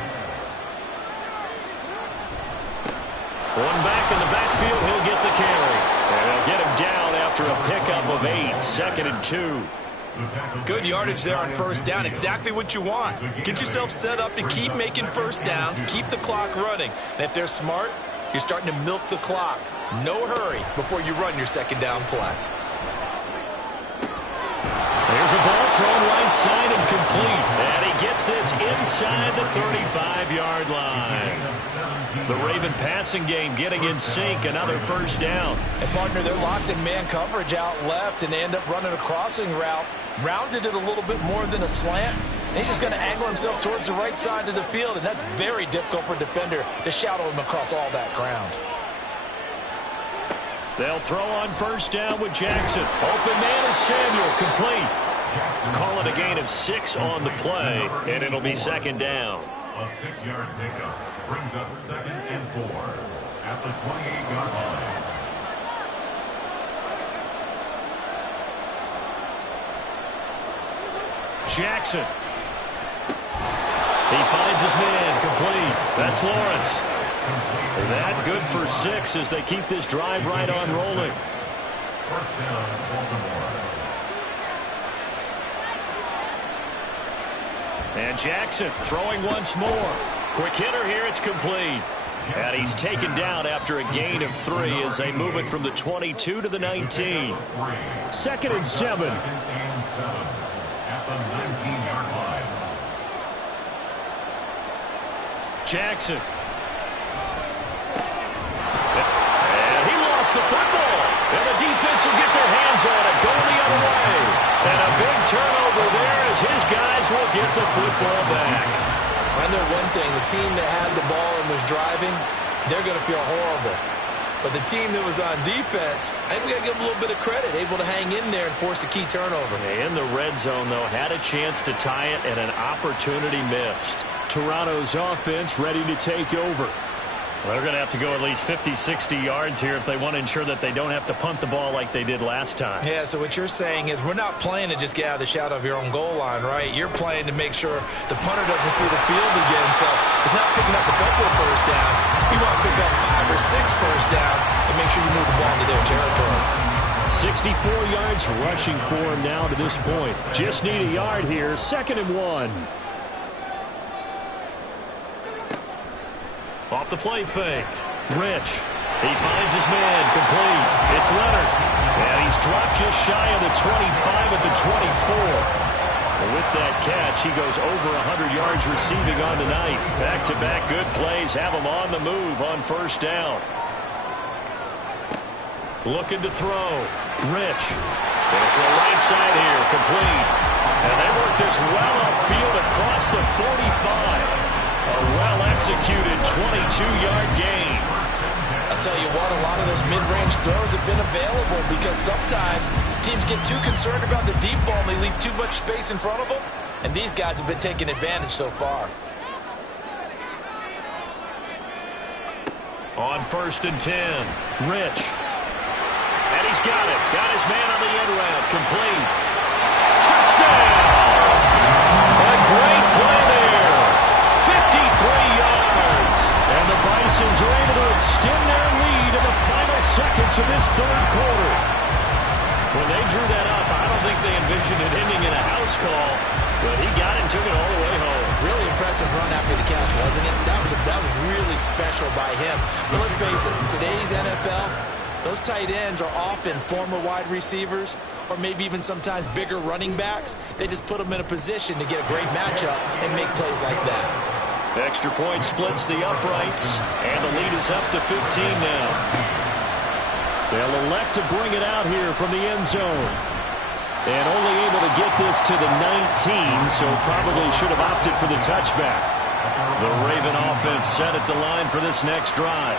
One back in the backfield, he'll get the carry. And they'll get him down after a pickup of 8. 2nd and 2. Good yardage there on first down. Exactly what you want. Get yourself set up to keep making first downs, keep the clock running. And if they're smart, you're starting to milk the clock. No hurry before you run your 2nd down play. There's a ball thrown right side and complete. And he gets this inside the 35-yard line. The Raven passing game getting in sync. Another first down. And, partner, they're locked in man coverage out left, and they end up running a crossing route. Rounded it a little bit more than a slant. And he's just going to angle himself towards the right side of the field, and that's very difficult for a defender to shadow him across all that ground. They'll throw on first down with Jackson. Open man is Samuel, complete. Call it a gain of 6 on the play, and it'll be 2nd down. A 6-yard pickup brings up 2nd and 4 at the 28-yard line. Jackson. He finds his man, complete. That's Lawrence. That good for 6 as they keep this drive right on rolling. First down, Baltimore. And Jackson throwing once more. Quick hitter here, it's complete. And he's taken down after a gain of 3 as they move it from the 22 to the 19. 2nd and 7. At the 19-yard line. Jackson. lost the football. And the defense will get their hands on it, going the other way. And a big turnover there as his guys will get the football back. I know one thing, the team that had the ball and was driving, they're going to feel horrible. But the team that was on defense, I think we got to give them a little bit of credit, able to hang in there and force a key turnover. In the red zone, though, had a chance to tie it and an opportunity missed. Toronto's offense ready to take over. Well, they're going to have to go at least 50, 60 yards here if they want to ensure that they don't have to punt the ball like they did last time. Yeah, so what you're saying is we're not playing to just get out of the shadow of your own goal line, right? You're playing to make sure the punter doesn't see the field again. So it's not picking up a couple of first downs. You want to pick up 5 or 6 first downs and make sure you move the ball into their territory. 64 yards rushing for him now to this point. Just need a yard here. 2nd and 1. Off the play fake. Rich. He finds his man. Complete. It's Leonard. And he's dropped just shy of the 25 at the 24. And with that catch, he goes over 100 yards receiving on the night. Back-to-back good plays have him on the move on first down. Looking to throw. Rich. And for the right side here. Complete. And they work this well upfield across the 45. A well-executed 22-yard gain. I'll tell you what, a lot of those mid-range throws have been available because sometimes teams get too concerned about the deep ball and they leave too much space in front of them, and these guys have been taking advantage so far. On 1st and 10, Rich. And he's got it. Got his man on the end route. Complete. Touchdown! A great play there. 53 yards. And the Bisons are able to extend their lead in the final seconds of this 3rd quarter. When they drew that up, I don't think they envisioned it ending in a house call, but he got it and took it all the way home. Really impressive run after the catch, wasn't it? That was really special by him. But let's face it, in today's NFL, those tight ends are often former wide receivers or maybe even sometimes bigger running backs. They just put them in a position to get a great matchup and make plays like that. Extra point splits the uprights, and the lead is up to 15 now. They'll elect to bring it out here from the end zone. And only able to get this to the 19, so probably should have opted for the touchback. The Raven offense set at the line for this next drive.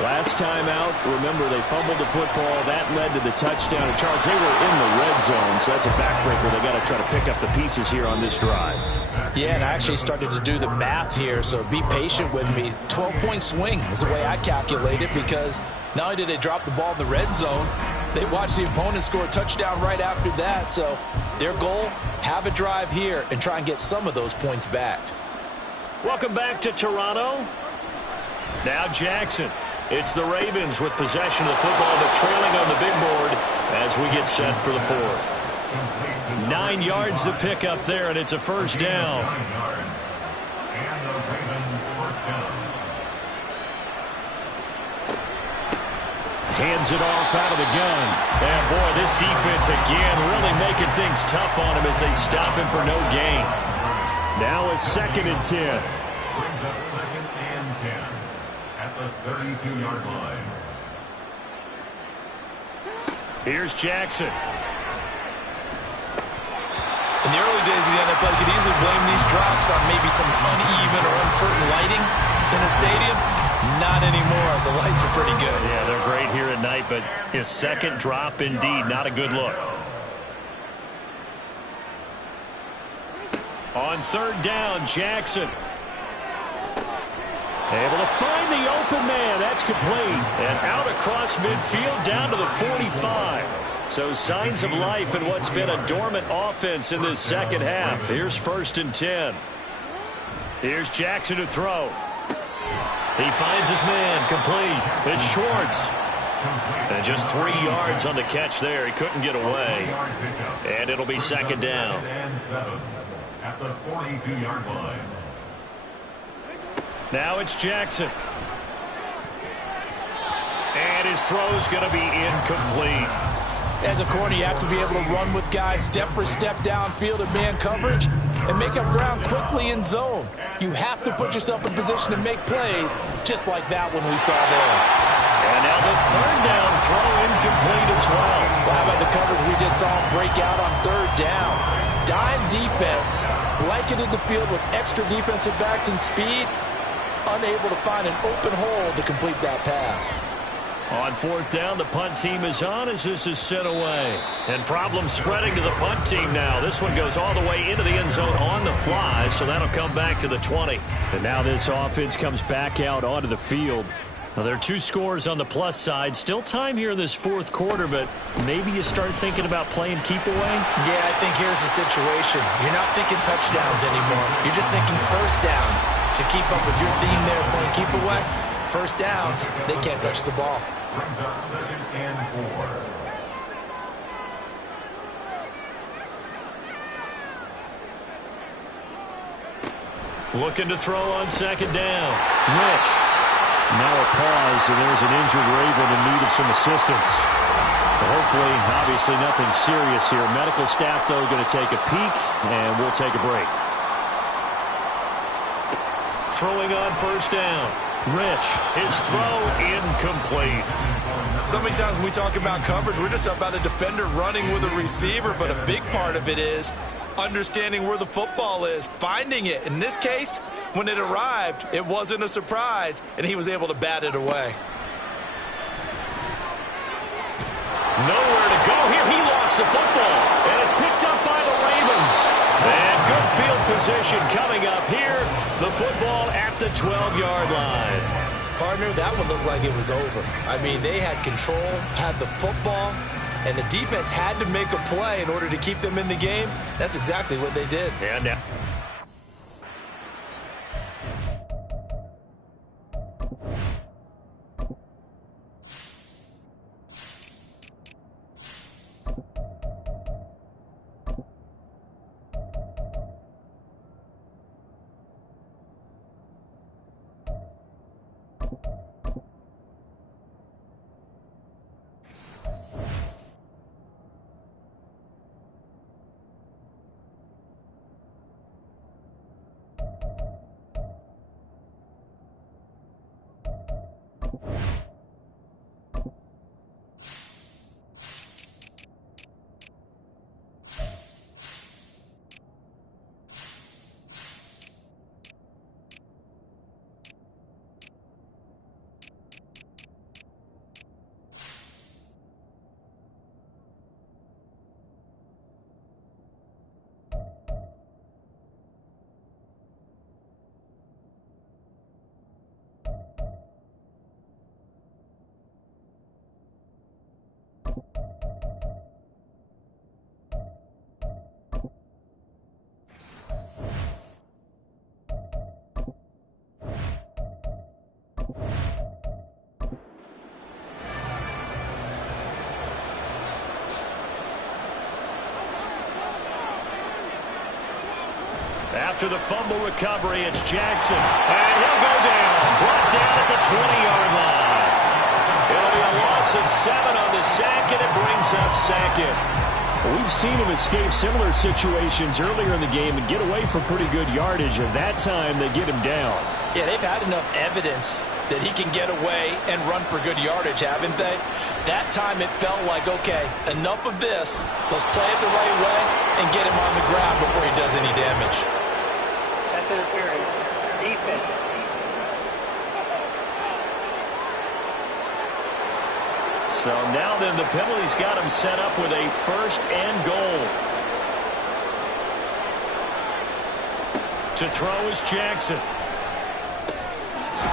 Last time out, remember, they fumbled the football. That led to the touchdown. And, Charles, they were in the red zone, so that's a backbreaker. They got to try to pick up the pieces here on this drive. Yeah, and I actually started to do the math here, so be patient with me. 12-point swing is the way I calculate it because not only did they drop the ball in the red zone, they watched the opponent score a touchdown right after that. So their goal, have a drive here and try and get some of those points back. Welcome back to Toronto. Now Jackson. It's the Ravens with possession of the football, but trailing on the big board as we get set for the 4th. 9 yards to pick up there, and it's a first down. Hands it off out of the gun. And, boy, this defense again really making things tough on him as they stop him for no gain. Now it's 2nd and 10. Brings up 2nd and 10. At the 32-yard line. Here's Jackson. In the early days of the NFL, you could easily blame these drops on maybe some uneven or uncertain lighting in a stadium. Not anymore. The lights are pretty good. Yeah, they're great here at night, but his second drop, indeed, not a good look. On 3rd down, Jackson. Able to find the open man. That's complete. And out across midfield down to the 45. So signs of life in what's been a dormant offense in this second half. Here's 1st and 10. Here's Jackson to throw. He finds his man. Complete. It's Schwartz. And just 3 yards on the catch there. He couldn't get away. And it'll be 2nd down. At the 42-yard line. Now it's Jackson. And his throw's going to be incomplete. As a corner, you have to be able to run with guys step for step downfield in man coverage and make up ground quickly in zone. You have to put yourself in position to make plays just like that one we saw there. And now the third down throw incomplete as well. Well, how about the coverage we just saw him break out on third down? Dime defense, blanketed the field with extra defensive backs and speed, unable to find an open hole to complete that pass. On fourth down, the punt team is on as this is sent away. And problem spreading to the punt team now. This one goes all the way into the end zone on the fly, so that'll come back to the 20. And now this offense comes back out onto the field. Now, there are 2 scores on the plus side. Still time here in this fourth quarter, but maybe you start thinking about playing keep away? Yeah, I think here's the situation. You're not thinking touchdowns anymore. You're just thinking first downs. To keep up with your theme there, playing keep away, first downs, they can't touch the ball. Brings up 2nd and 4. Looking to throw on second down. Rich. Now a pause, and there's an injured Raven in need of some assistance. Hopefully, obviously nothing serious here. Medical staff, though, going to take a peek, and we'll take a break. Throwing on first down. Rich. His throw incomplete. So many times when we talk about coverage, we're just about a defender running with a receiver, but a big part of it is understanding where the football is, finding it. In this case, when it arrived, it wasn't a surprise, and he was able to bat it away. Nowhere to go here. He lost the football, and it's picked up by the Ravens. And good field position coming up here. The football at the 12-yard line. Partner, that one looked like it was over. I mean, they had control, had the football, and the defense had to make a play in order to keep them in the game. That's exactly what they did. And now after the fumble recovery, it's Jackson. And he'll go down. Brought down at the 20-yard line. It'll be a loss of 7 on the sack, and it brings up second. We've seen him escape similar situations earlier in the game and get away from pretty good yardage, and that time they get him down. Yeah, they've had enough evidence that he can get away and run for good yardage, haven't they? That time it felt like, okay, enough of this. Let's play it the right way and get him on the ground before he does any damage. Interference, defense. So now then the penalty's got him set up with a 1st and goal. To throw is Jackson.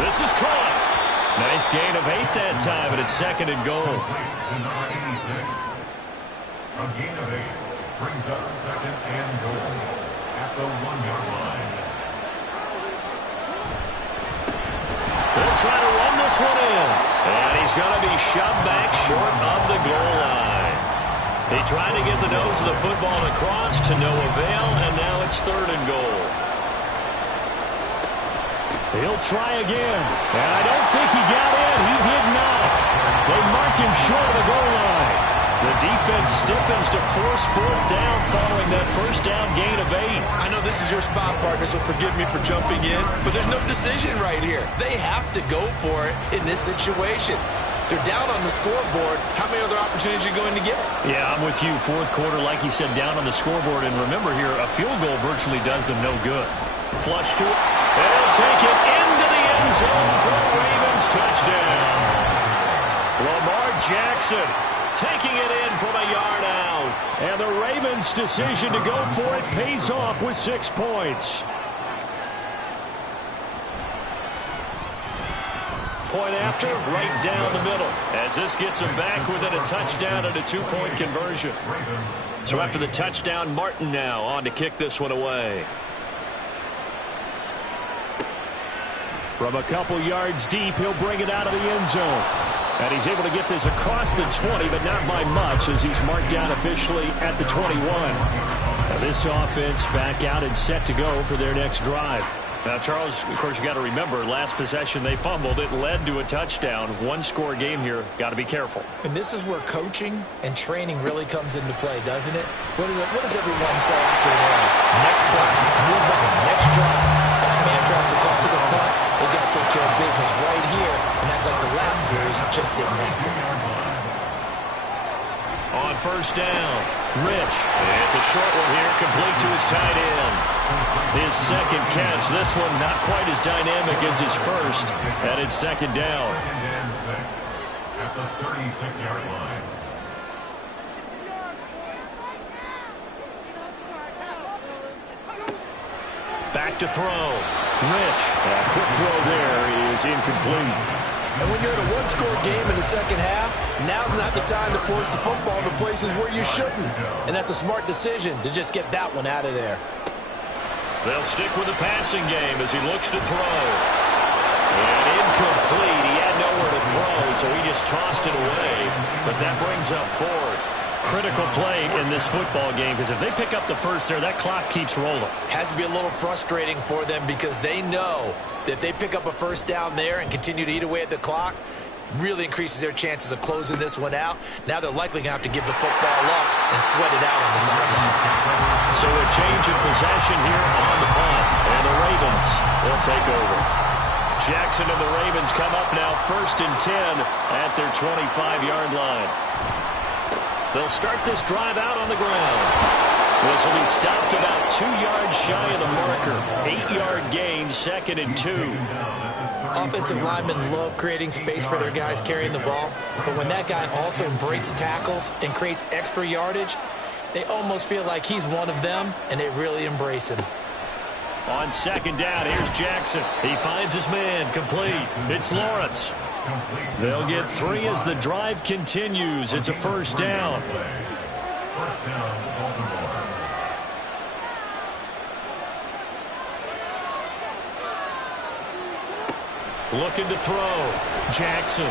This is caught. Nice gain of 8 that time, and it's 2nd and goal. To number 86. A gain of 8 brings up 2nd and goal at the 1-yard line. They'll try to run this one in. And he's going to be shoved back short of the goal line. He tried to get the nose of the football across to no avail, and now it's 3rd and goal. He'll try again. And I don't think he got in. He did not. They mark him short of the goal line. The defense stiffens to force 4th down following that 1st down gain of 8. I know this is your spot, partner, so forgive me for jumping in, but there's no decision right here. They have to go for it in this situation. They're down on the scoreboard. How many other opportunities are you going to get? Yeah, I'm with you. Fourth quarter, like you said, down on the scoreboard. And remember here, a field goal virtually does them no good. Flush to it. And they'll take it into the end zone for the Ravens touchdown. Lamar Jackson taking it in from a yard out. And the Ravens' decision to go for it pays off with 6 points. Point after, right down the middle, as this gets them back within a touchdown and a 2-point conversion. So after the touchdown, Martin now on to kick this one away. From a couple yards deep, he'll bring it out of the end zone. And he's able to get this across the 20, but not by much, as he's marked down officially at the 21. Now this offense back out and set to go for their next drive. Now, Charles, of course, you got to remember, last possession they fumbled. It led to a touchdown. One-score game here. Got to be careful. And this is where coaching and training really comes into play, doesn't it? What does everyone say after an error? Next play, move on, next drive. That man tries to come to the front. They got to take care of business right here and act like the last series just didn't happen. On first down, Rich. It's a short one here, complete to his tight end. His second catch. This one not quite as dynamic as his first, and it's second down. Second and 6 at the 36-yard line. Back to throw. Rich. A quick throw there is incomplete. And when you're in a one-score game in the second half, now's not the time to force the football to places where you shouldn't. And that's a smart decision to just get that one out of there. They'll stick with the passing game as he looks to throw. And incomplete. He had nowhere to throw, so he just tossed it away. But that brings up fourth. Critical play in this football game, because if they pick up the first there, that clock keeps rolling. Has to be a little frustrating for them because they know that if they pick up a first down there and continue to eat away at the clock, really increases their chances of closing this one out. Now they're likely going to have to give the football up and sweat it out on the sideline. So a change of possession here on the punt, and the Ravens will take over. Jackson and the Ravens come up now 1st and 10 at their 25-yard line. They'll start this drive out on the ground. This will be stopped about 2 yards shy of the marker. 8-yard gain, 2nd and 2. Offensive linemen love creating space for their guys carrying the ball, but when that guy also breaks tackles and creates extra yardage, they almost feel like he's one of them, and they really embrace him. On second down, here's Jackson. He finds his man, complete. It's Lawrence. They'll get 3 as the drive continues. It's a first down. First down, Baltimore. Looking to throw. Jackson.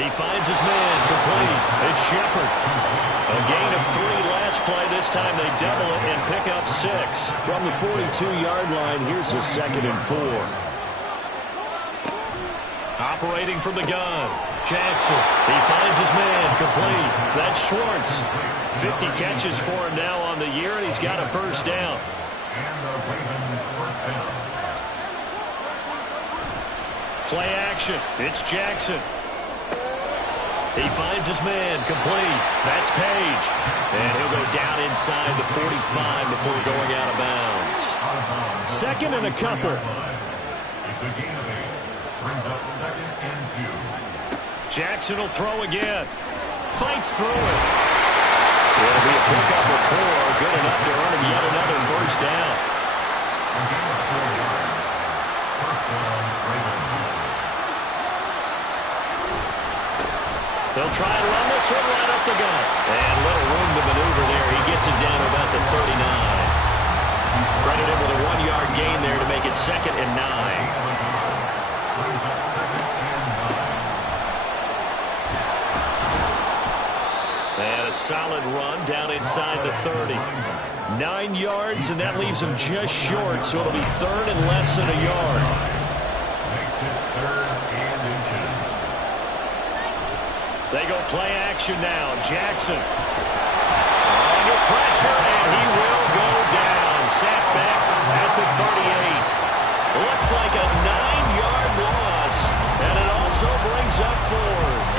He finds his man, complete. It's Shepard. A gain of 3 last play. This time they double it and pick up 6. From the 42-yard line, here's a 2nd and 4. Operating from the gun. Jackson. He finds his man, complete. That's Schwartz. 50 catches for him now on the year, and he's got a first down. And the Ravens first down. Play action. It's Jackson. He finds his man, complete. That's Page. And he'll go down inside the 45 before going out of bounds. 2nd and a couple. It's a gain of 8. Brings up 2nd and 2. Jackson will throw again. Fights through it. It'll be a pickup of 4. Good enough to earn him yet another first down. A gain of 4 yards. First down, Ravens. They'll try and run this one right up the gut. And little room to maneuver there. He gets it down to about the 39. Credit him with a 1-yard gain there to make it 2nd and 9. Brings up 2nd and 9. And a solid run down inside the 30. 9 yards, and that leaves him just short, so it'll be 3rd and less than a yard. Makes it 3rd and inches. They go play action now. Jackson. Under pressure, and he will go down. Sacked back at the 38. Looks like a 9-yard loss, and it also brings up 4th.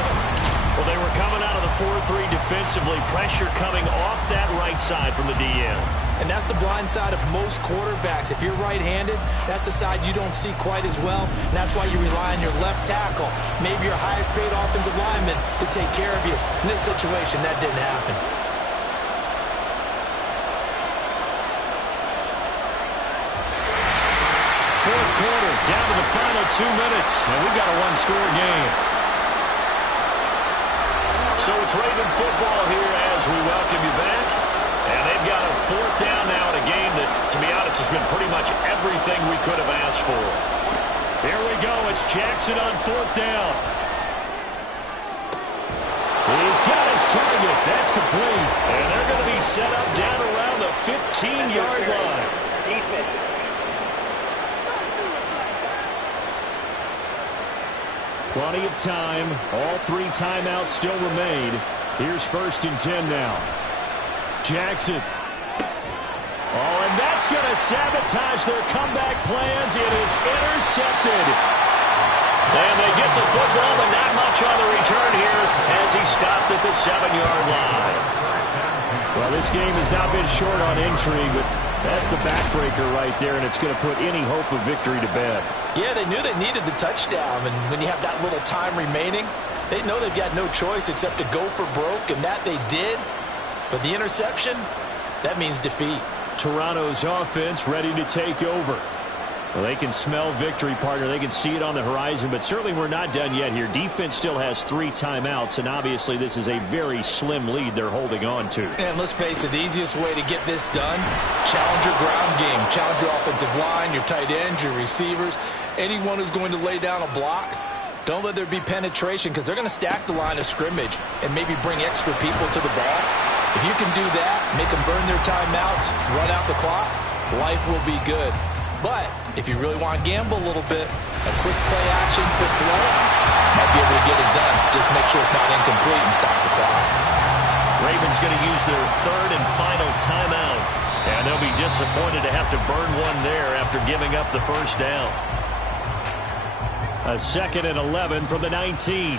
4-3 defensively. Pressure coming off that right side from the DN. And that's the blind side of most quarterbacks. If you're right-handed, that's the side you don't see quite as well. And that's why you rely on your left tackle, maybe your highest-paid offensive lineman, to take care of you. In this situation, that didn't happen. Fourth quarter, down to the final 2 minutes, and we've got a one-score game. So it's Raven football here as we welcome you back. And they've got a fourth down now in a game that, to be honest, has been pretty much everything we could have asked for. Here we go. It's Jackson on fourth down. He's got his target. That's complete. And they're going to be set up down around the 15-yard line. Defense. Plenty of time. All 3 timeouts still remain. Here's 1st and 10 now. Jackson. Oh, and that's going to sabotage their comeback plans. It is intercepted. And they get the football, but not much on the return here as he stopped at the 7-yard line. Well, this game has not been short on intrigue, but that's the backbreaker right there, and it's going to put any hope of victory to bed. Yeah, they knew they needed the touchdown, and when you have that little time remaining, they know they've got no choice except to go for broke, and that they did. But the interception, that means defeat. Toronto's offense ready to take over. Well, they can smell victory, partner. They can see it on the horizon, but certainly we're not done yet here. Defense still has 3 timeouts, and obviously this is a very slim lead they're holding on to. And let's face it, the easiest way to get this done, challenge your ground game. Challenge your offensive line, your tight ends, your receivers, anyone who's going to lay down a block. Don't let there be penetration because they're going to stack the line of scrimmage and maybe bring extra people to the ball. If you can do that, make them burn their timeouts, run out the clock, life will be good. But if you really want to gamble a little bit, a quick play action, quick throw, might be able to get it done. Just make sure it's not incomplete and stop the clock. Ravens going to use their 3rd and final timeout. And they'll be disappointed to have to burn one there after giving up the first down. A 2nd and 11 from the 19.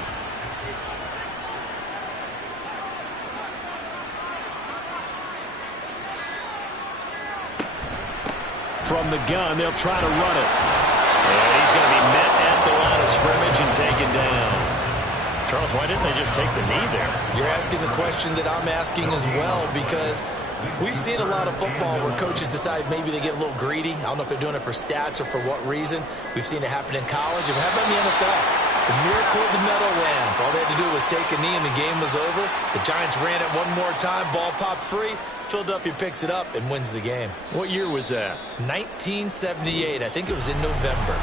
From the gun, they'll try to run it. And he's going to be met at the line of scrimmage and taken down. Charles, why didn't they just take the knee there? You're asking the question that I'm asking as well, because we've seen a lot of football where coaches decide maybe they get a little greedy. I don't know if they're doing it for stats or for what reason. We've seen it happen in college. And how about in the NFL? The miracle of the Meadowlands. All they had to do was take a knee and the game was over. The Giants ran it one more time. Ball popped free. Philadelphia picks it up and wins the game. What year was that? 1978. I think it was in November.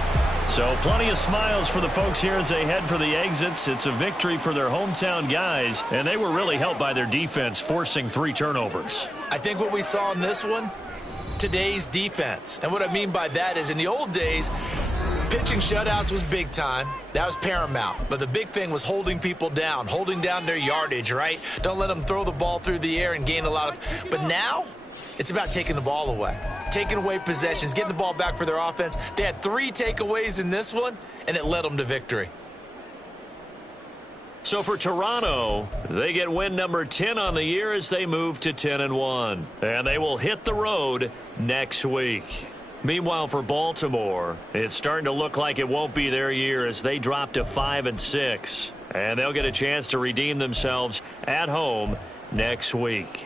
So plenty of smiles for the folks here as they head for the exits. It's a victory for their hometown guys, and they were really helped by their defense forcing 3 turnovers. I think what we saw in this one, today's defense. And what I mean by that is in the old days, pitching shutouts was big time. That was paramount. But the big thing was holding people down, holding down their yardage, right? Don't let them throw the ball through the air and gain a lot of... But now, it's about taking the ball away. Taking away possessions, getting the ball back for their offense. They had 3 takeaways in this one, and it led them to victory. So for Toronto, they get win number 10 on the year as they move to 10-1. And they will hit the road next week. Meanwhile, for Baltimore, it's starting to look like it won't be their year as they drop to 5-6. And they'll get a chance to redeem themselves at home next week.